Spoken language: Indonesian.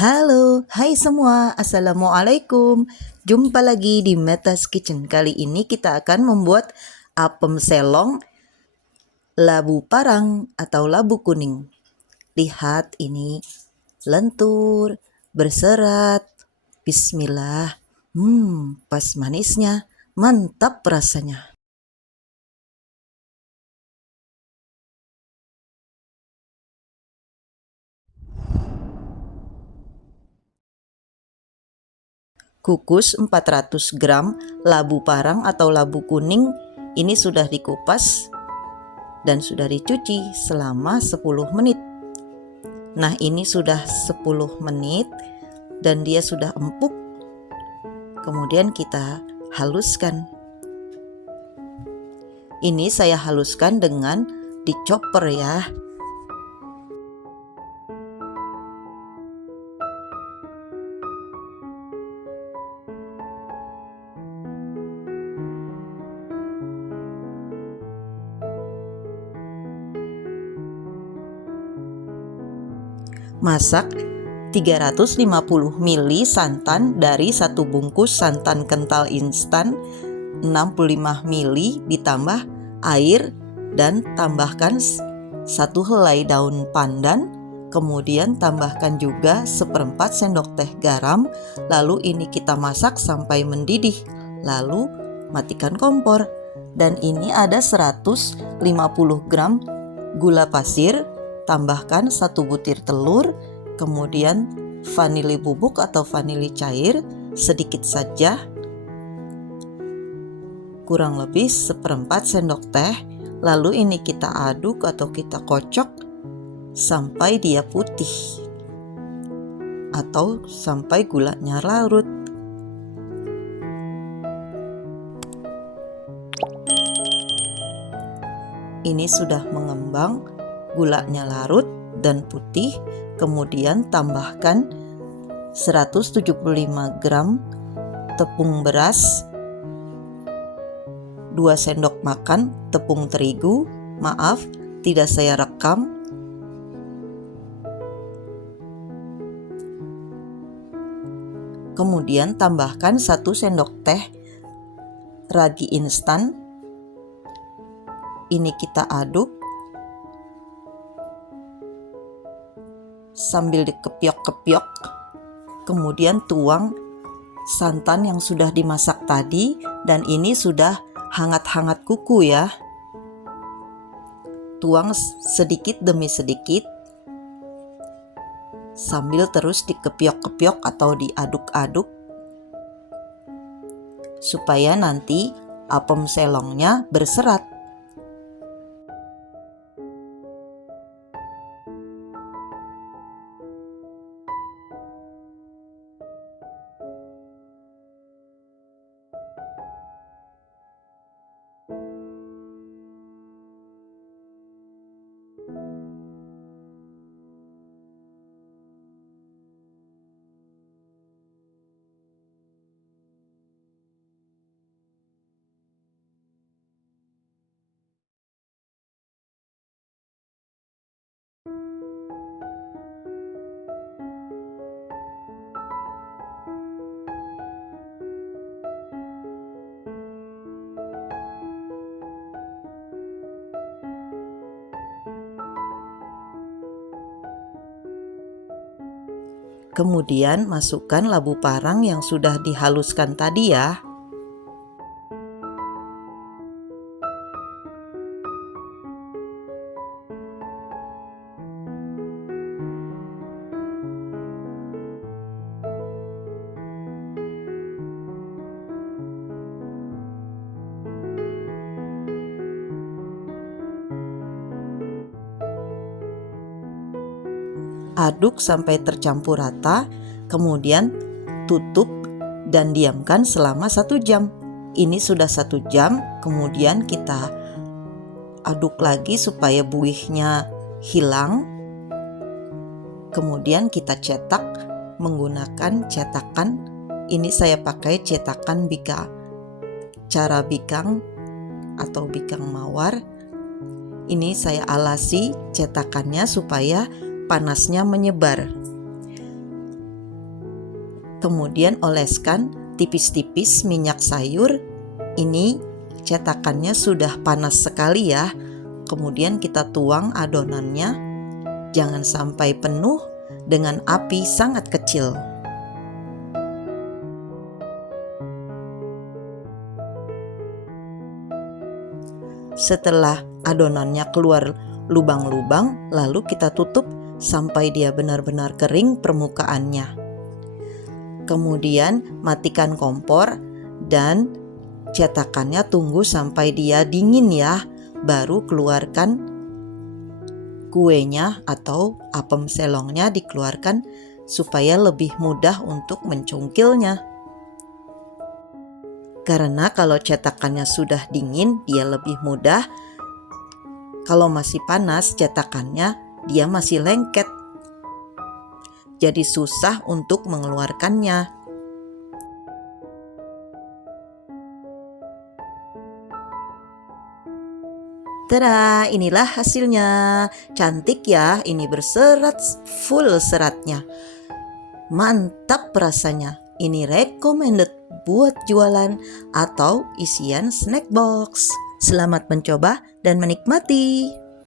Halo, hai semua, Assalamualaikum. Jumpa lagi di Metas Kitchen. Kali ini kita akan membuat apem selong labu parang atau labu kuning. Lihat ini, lentur, berserat. Bismillah. Pas manisnya, mantap rasanya. Kukus 400 gram labu parang atau labu kuning. Ini sudah dikupas dan sudah dicuci selama 10 menit. Nah, ini sudah 10 menit dan dia sudah empuk. Kemudian kita haluskan. Ini saya haluskan dengan di chopper ya. Masak 350 ml santan dari satu bungkus santan kental instan, 65 ml ditambah air dan tambahkan satu helai daun pandan, kemudian tambahkan juga 1/4 sendok teh garam, lalu ini kita masak sampai mendidih, lalu matikan kompor. Dan ini ada 150 gram gula pasir, tambahkan 1 butir telur, kemudian vanili bubuk atau vanili cair sedikit saja, kurang lebih 1/4 sendok teh. Lalu ini kita aduk atau kita kocok sampai dia putih atau sampai gulanya larut. Ini sudah mengembang, gulanya larut dan putih. Kemudian tambahkan 175 gram tepung beras, 2 sendok makan tepung terigu. Maaf, tidak saya rekam. Kemudian tambahkan 1 sendok teh ragi instan. Ini kita aduk sambil dikepiok-kepiok. Kemudian tuang santan yang sudah dimasak tadi, dan ini sudah hangat-hangat kuku ya. Tuang sedikit demi sedikit sambil terus dikepiok-kepiok atau diaduk-aduk supaya nanti apem selongnya berserat. Kemudian masukkan labu parang yang sudah dihaluskan tadi ya. Aduk sampai tercampur rata, kemudian tutup dan diamkan selama 1 jam. Ini sudah 1 jam, kemudian kita aduk lagi supaya buihnya hilang. Kemudian kita cetak menggunakan cetakan. Ini saya pakai cetakan Bika, cara bikang atau bikang mawar. Ini saya alasi cetakannya supaya panasnya menyebar. Kemudian oleskan tipis-tipis minyak sayur. Ini cetakannya sudah panas sekali ya. Kemudian kita tuang adonannya. Jangan sampai penuh, dengan api sangat kecil. Setelah adonannya keluar lubang-lubang, lalu kita tutup sampai dia benar-benar kering permukaannya. Kemudian matikan kompor dan cetakannya tunggu sampai dia dingin ya, baru keluarkan kuenya atau apem selongnya, dikeluarkan supaya lebih mudah untuk mencungkilnya. Karena kalau cetakannya sudah dingin, dia lebih mudah. Kalau masih panas cetakannya, dia masih lengket. Jadi susah untuk mengeluarkannya. Tada, inilah hasilnya. Cantik ya, ini berserat, full seratnya. Mantap rasanya. Ini recommended buat jualan atau isian snack box. Selamat mencoba dan menikmati.